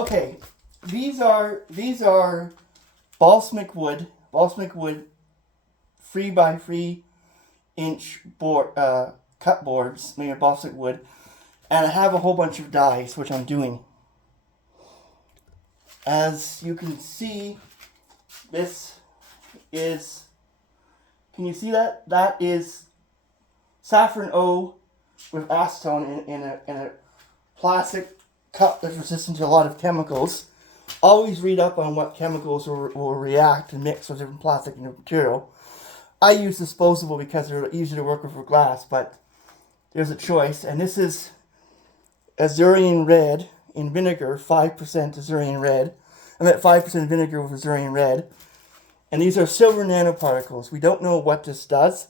Okay, these are balsamic wood 3 by 3 inch board cut boards made of balsamic wood, and I have a whole bunch of dyes which I'm doing. As you can see, this is, can you see that? That is Safranin O with acetone in a plastic cup that's resistant to a lot of chemicals. Always read up on what chemicals will react and mix with different plastic and material. I use disposable because they're easier to work with for glass, but there's a choice. And this is Alurizan red in vinegar, 5% Alurizan red. I meant 5% vinegar with Alurizan red. And these are silver nanoparticles. We don't know what this does,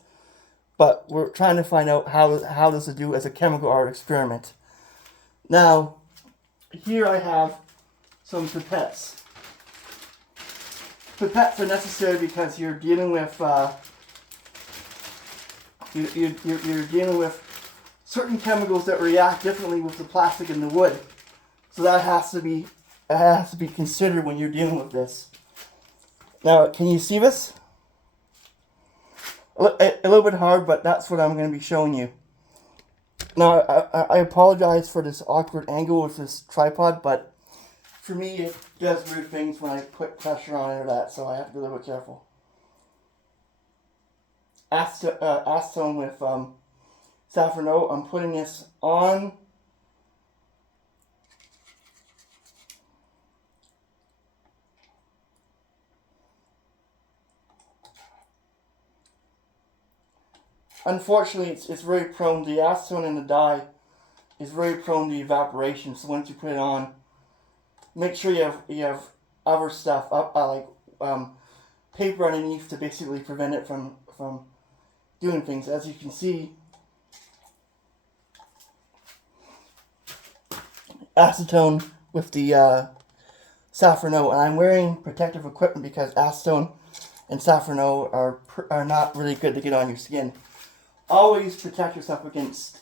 but we're trying to find out how this will do as a chemical art experiment. Now, here I have some pipettes. Pipettes are necessary because you're dealing with you're dealing with certain chemicals that react differently with the plastic and the wood. So that has to be considered when you're dealing with this. Now, can you see this? A little bit hard, but that's what I'm going to be showing you. Now, I apologize for this awkward angle with this tripod, but for me, it does weird things when I put pressure on it or that, so I have to be a little bit careful. Acetone with Safranin O. I'm putting this on. Unfortunately, it's very prone, the acetone in the dye is very prone to evaporation, so once you put it on, make sure you have other stuff up, paper underneath to basically prevent it from doing things. As you can see, acetone with the Safranin O, and I'm wearing protective equipment because acetone and Safranin O are not really good to get on your skin. Always protect yourself against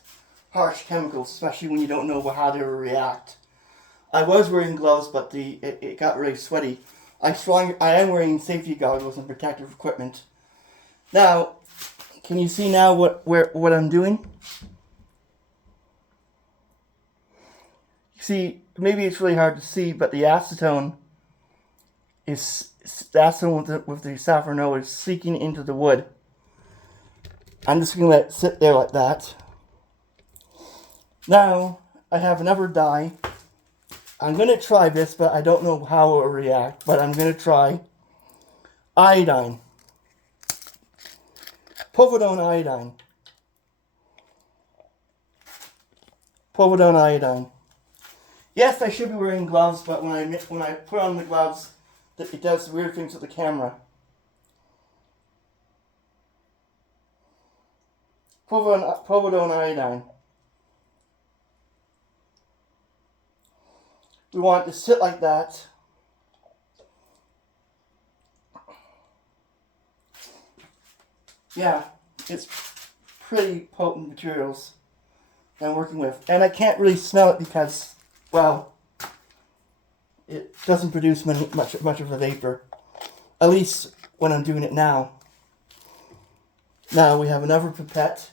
harsh chemicals, especially when you don't know how they will react. I was wearing gloves, but it got really sweaty. I am wearing safety goggles and protective equipment. Now, can you see now what I'm doing? See, maybe it's really hard to see, but the acetone with the Safranin O is seeking into the wood. I'm just going to let it sit there like that. Now, I have another dye. I'm going to try this, but I don't know how it will react. But I'm going to try iodine. Povidone Iodine. Povidone Iodine. Yes, I should be wearing gloves, but when I put on the gloves, it does weird things with the camera. Povidone Iodine. We want it to sit like that. Yeah, it's pretty potent materials that I'm working with. And I can't really smell it because, well, it doesn't produce much of a vapor. At least when I'm doing it now. Now we have another pipette.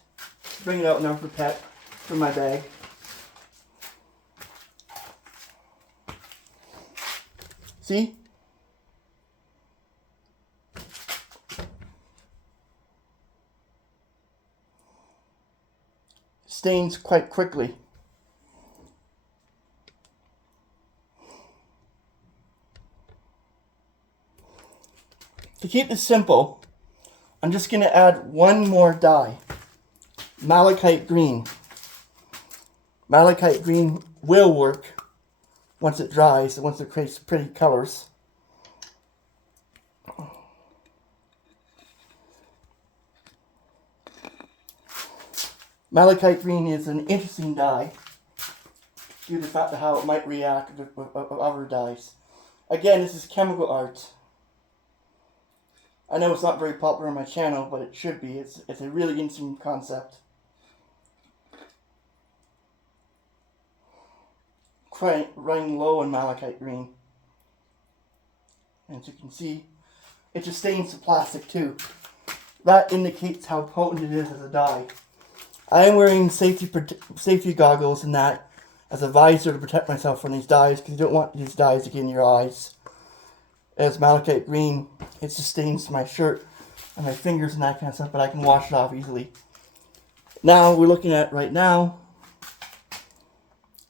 Bring out another pipette from my bag. See? Stains quite quickly. To keep this simple, I'm just going to add one more dye. Malachite green. Malachite green will work once it dries and once it creates pretty colors. Malachite green is an interesting dye due to the fact of how it might react with other dyes. Again, this is chemical art. I know it's not very popular on my channel, but it should be. It's a really interesting concept. running low on malachite green. And as you can see, it just stains the plastic too. That indicates how potent it is as a dye. I am wearing safety goggles and that as a visor to protect myself from these dyes, because you don't want these dyes to get in your eyes. As malachite green, it just stains my shirt and my fingers and that kind of stuff, but I can wash it off easily. Now we're looking at right now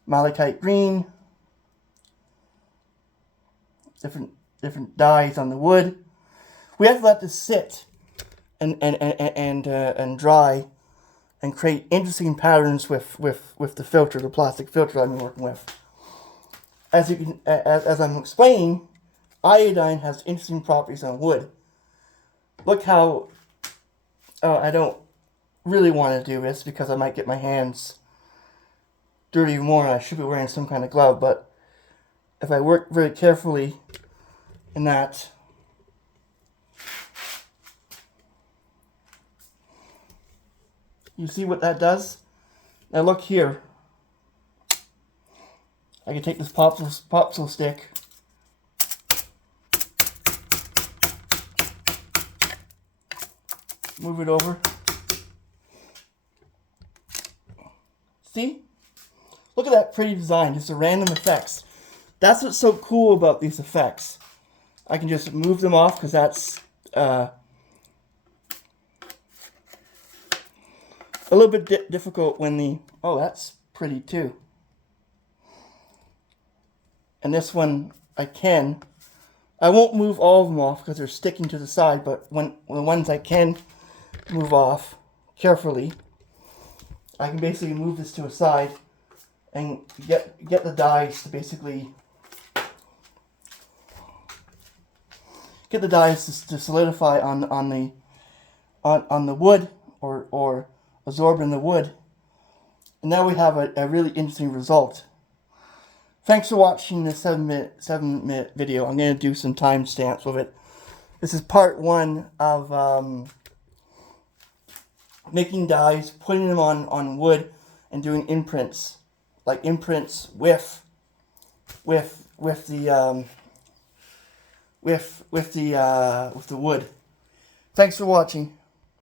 malachite green, different dyes on the wood. We have to let this sit and dry and create interesting patterns with the filter, the plastic filter I'm working with. As you can, as I'm explaining, iodine has interesting properties on wood. Look how I don't really want to do this because I might get my hands dirty more and I should be wearing some kind of glove, but if I work very carefully in that, you see what that does? Now look here. I can take this popsicle stick move it over. See? Look at that pretty design, just the random effects. That's what's so cool about these effects. I can just move them off because that's a little bit difficult when the... Oh, that's pretty too. And this one, I won't move all of them off because they're sticking to the side, but when the ones I can move off carefully, I can basically move this to a side and get the dyes to basically get the dyes to solidify on the wood or absorb in the wood. And now we have a really interesting result. Thanks for watching this 7-minute video. I'm going to do some timestamps with it. This is part 1 of making dyes, putting them on wood, and doing imprints, like imprints with the wood. Thanks for watching.